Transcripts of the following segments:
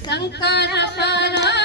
Shankar Parvati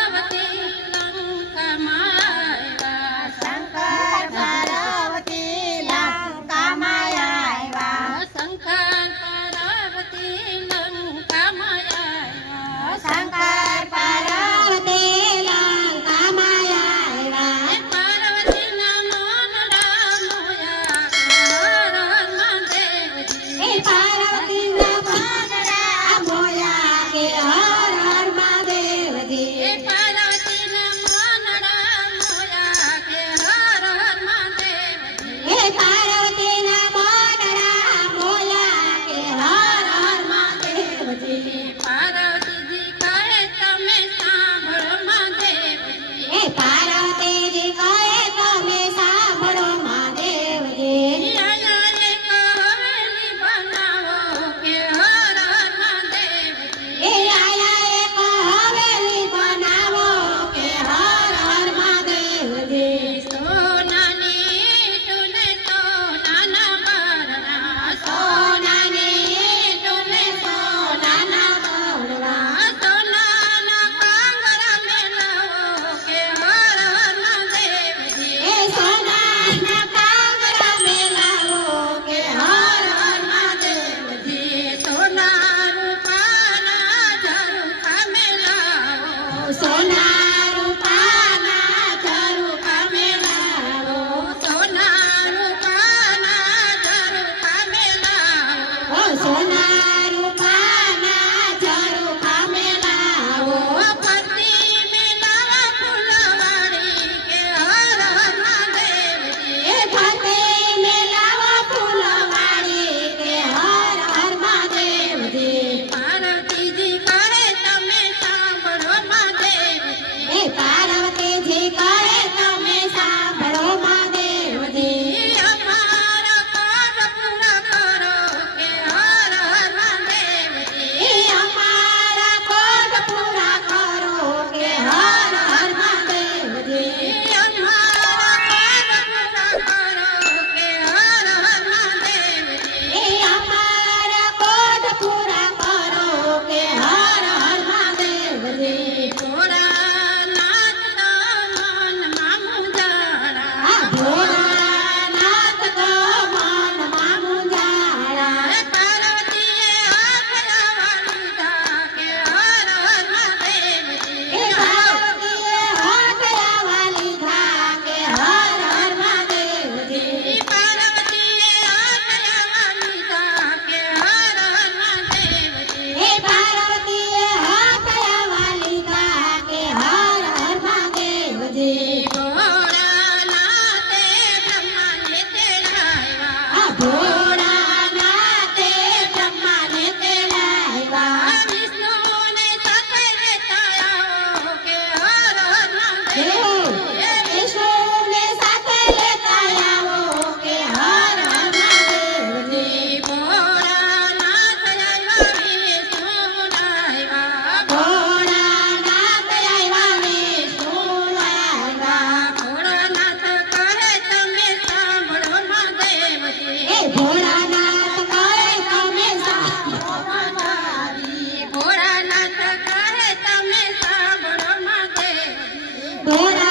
Ahora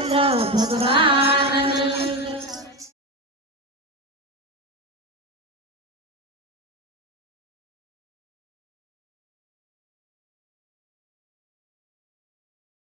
Ramchandra ભગવાન